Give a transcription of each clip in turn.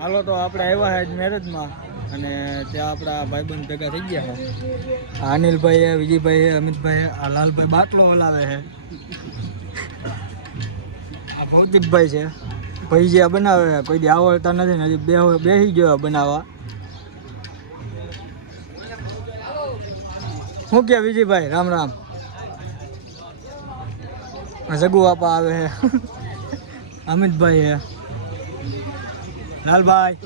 હાલો તો આપણે આવ્યા છે મેરેજમાં અને ત્યાં આપણા ભાઈબંધ ભેગા થઈ ગયા છે. અનિલભાઈ છે, વિજયભાઈ છે, અમિતભાઈ છે, આ લાલભાઈ બાટલો હલાવે છે, આ ભૌતિકભાઈ છે, ભાઈ જે બનાવે છે કોઈ દી આવડતા નથી ને હજી બેસી ગયો બનાવવા. શું કે વિજયભાઈ? રામ રામ. જગુ બાપા આવે છે, અમિતભાઈ છે, લાલભાઈ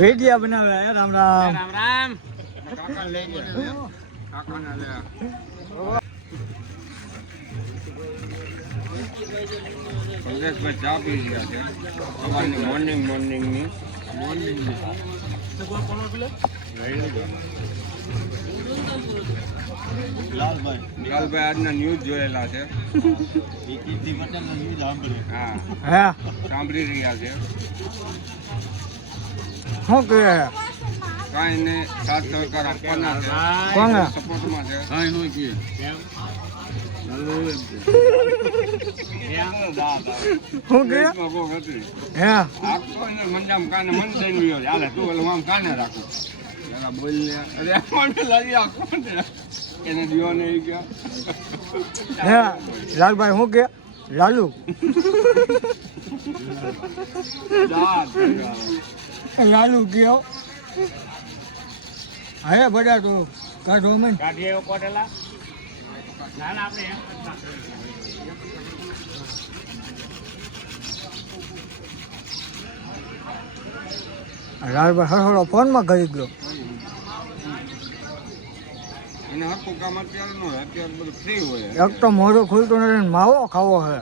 વેડિયા બનાવે. રામ રામ. પંકજભાઈ ચા પી રહ્યા છે સવારની મોર્નિંગની લાલભાઈ આજના ન્યૂઝ જોયેલા છે. હા, સાંભળી રહ્યા છે. શું કહે? કાંઈ ને સાથ સહકાર આપવાના છે. કોને સપોર્ટમાં છે. શું કહે? હે આખો એને મંજામ કાને મન દઈને ગયો હાલે તું એટલે આમ કાને રાખું જરા બોલ ને અરે મને લાગી આખો ને એને દિયો ને ગયો. હે લાલભાઈ શું કે? લાલુ લાલુ કયો? હે બધા તો કાઢો મને કાઢીએ એવો કોટેલા ના ના આપણે લાલભાઈ હળહળો ફોનમાં કરી ગયો. એને આખું કામ અત્યારે નો હોય અત્યારે બધું ફ્રી હોય. એક તો મોઢું ખુલતું નથી ને માવો ખાવો છે.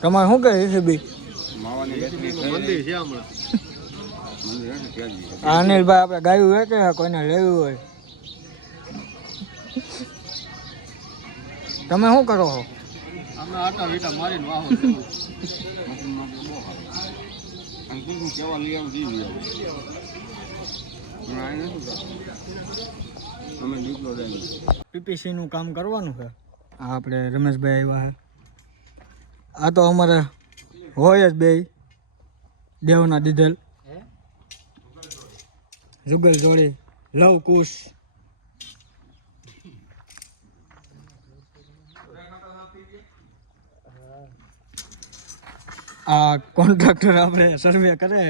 તમારે શું કહે રેસીપી? માવાની વેચણી મંદિર છે હમણાં મંદિર છે ત્યાં જઈએ. અનિલભાઈ આપણે ગાયું વેચે છે, કોઈને લેવું હોય. તમે શું કરો છો? અમે આટા વીટા મારીને વાહો અને કુછ કેવા લઈ આવું જી લઈ આવું પણ આ નથી કરતા. અમે દીકરો દઈ પીપીસી નું કામ કરવાનું છે. આ આપણે રમેશભાઈ આવ્યા છે. આ તો અમારે હોય જ બે દેવના દીધેલ જુગલ જોડી લવ કુશ. આ કોન્ટ્રાક્ટર આપણે સર્વે કરે.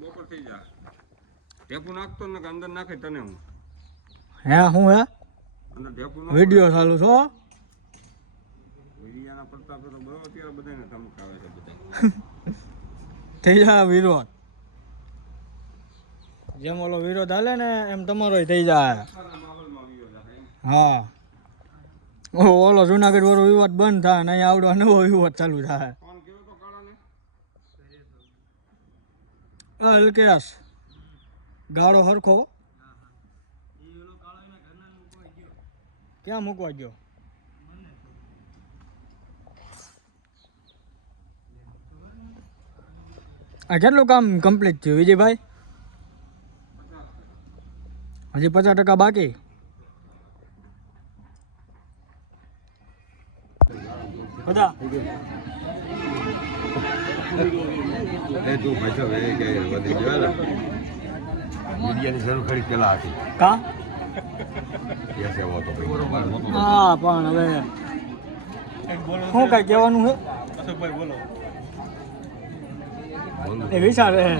બપોર થઈ જાય ઢેપુ નાખતો ને અંદર નાખે તને હું હે હું હે અંદર ઢેપુ વિડીયો ચાલુ છો? વિડીયાના પ્રતાપે તો બહુ અત્યારે બધાને ધમકાવે છે બધા. થઈ જાય વિરોધ. જેમ ઓલો વિરોધ હાલે ને એમ તમારો થઈ જાય. હા ઓલો જુનાગઢ વાળો વિવાદ બંધ થાય ને અહીંયા આવડો નવો વિવાદ ચાલુ થાય. અલકેશ ગાળો હરખો ક્યાં મૂકવા ગયો? આ કેટલું કામ કમ્પ્લીટ થયું વિજયભાઈ? હજી 50% બાકી. બધા તું પૈસા વે કે વધી ગયો ને વિડીયાની શરૂ કરી પેલા હતી કા? કેસે આવો તો ભાઈ હા પણ હવે શું કઈ કહેવાનું છે? ભાઈ બોલો એ વિચાર હે